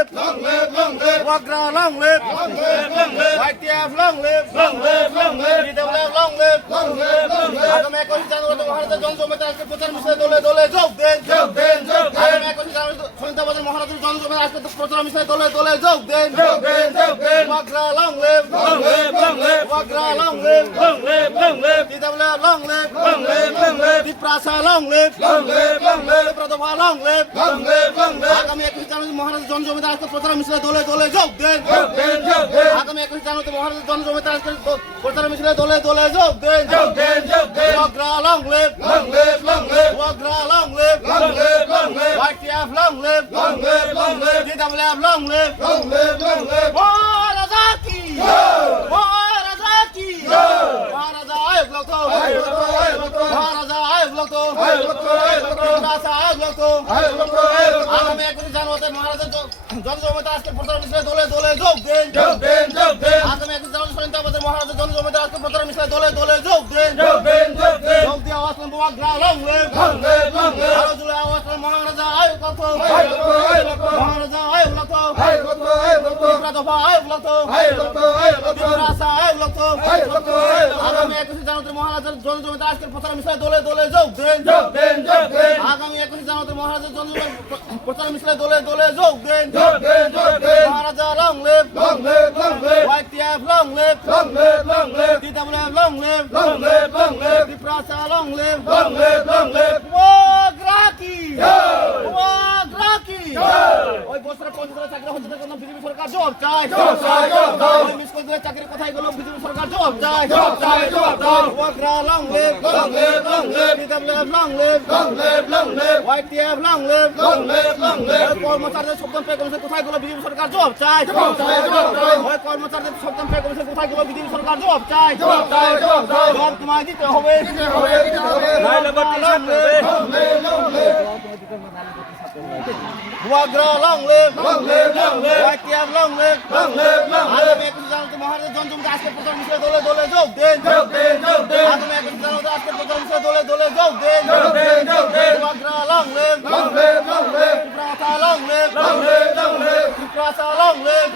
live. Long live, long live. Wagra, long live. Long live, long live. YTF, long live. Long live, long live. DWF, long live. Long live, long live. আগামী 21 জানুয়ারি মহারাজা জনসমাবেশে আজকে প্রচার মিছিলে দলে দলে যোগ দেন। যোগ দেন, যোগ দেন। আগামী 21 জানুয়ারি সন্ধ্যাবাজার মহারাজা জনসমাবেশে আজকে প্রচার মিছিলে দলে দলে যোগ দেন। যোগ দেন, যোগ দেন। Wagra, long live. Long live, long live. Wagra, long live. Long live, long live. DWF, long live. Long live, long live. Diprasa, long live. Long live, long live. Pradova, long live. Long live, long live. আগামী 21 জানুয়ারি মহারাজা জনসমাবেশে আজকে প্রচার মিছিলে দলে দলে যোগ দেন। যোগ দেন, যোগ দেন। আগামী 21 জানুয়ারি মহারাজা জনসমাবেশে আজকে প্রচার মিছিলে দলে দলে যোগ দেন। যোগ দেন, যোগ দেন। Wagra, long live. Long live, long live. Wagra, long live. Long live, long live. YTF, long live. Long live, long live. DWF, long live. Long live, long live. মহারাজা কি মহারাজা কি মহারাজা আয়োগ লোক আয় লোক, আয় লোক। মহারাজা আয়োগ লোক আয় লোক, আয় লোক। রাজা আয়োগ লোক আয় লোক, আয় লোক। আগামী 21 জানুয়ারিতে মহারাজা জনসমাবেশে আজকে প্রচার মিছিলে দলে দলে যোগ দেন। যোগ দেন, যোগ দেন। আগামী 21 জানুয়ারি সন্ধ্যাবাজার মহারাজা জনসমাবেশে আজকে প্রচার মিছিলে দলে দলে যোগ দেন। যোগ দেন, যোগ দেন। যোগ দিয়ে আওয়াজ করুন Wagra long live. Long live, long live. আরো জোরে আওয়াজ করুন মহারাজা আয়োগ লোক আয় লোক, আয় লোক। মহারাজা আয়োগ লোক আয় লোক, আয় লোক। দফা আয়োগ লোক আয় লোক, আয় লোক। রাজা আয়োগ লোক আয় লোক, আয় লোক। আগামী 21 জানুয়ারি মহারাজার জনসমাবেশে আজকের প্রচার মিছিলে দলে দলে যোগ দেন। যোগ দেন, যোগ দেন। আগামী 21 জানুয়ারি মহারাজার জনসমাবেশে প্রচার মিছিলে দলে দলে যোগ দেন। যোগ দেন, যোগ দেন। মহারাজা long live. Long live, long live. YTF long live. Long live, long live. DWF long live. Long live, long live. Diprasa long live. Long live, long live. Wagra কি জয়। ওয়াগ্রা কি জয়। ওই বছরের 50 চাকরি হচ্ছে না কোনো বিজেপি সরকার জবাব চাই। জবাব চাই, জবাব দাও। ওই মিস করে চাকরির কথাই বলো বিজেপি সরকার জবাব চাই। জবাব চাই, জবাব দাও। Wagra long live. Long live, long live. DWF long live. Long live, long live. YTF long live. Long live, long live. ওই কর্মচারীদের সপ্তম পে কমিশন কোথায় গেল বিজেপি সরকার জবাব চাই। জবাব চাই, জবাব চাই। ওই কর্মচারীদের সপ্তম পে কমিশন কোথায় গেল বিজেপি সরকার জবাব চাই। জবাব চাই, জবাব দাও। জবাব তোমায় দিতে হবে। দিতে হবে, দিতে হবে। নাইলে বাটি Long live, long live. Wagra long live. Long live, long live. YTF long live. Long live, long live. আগামী 21 জানুয়ারি মহারাজা জনসমাবেশে আজকে প্রচার মিছিলে দলে দলে যোগ দেন। যোগ দেন, যোগ দেন। আগামী 21 জানুয়ারি আজকে প্রচার মিছিলে দলে দলে যোগ দেন। যোগ দেন, যোগ দেন। Wagra long live. Long live, long live. Diprasa long live. Long live, long live. Diprasa long leave.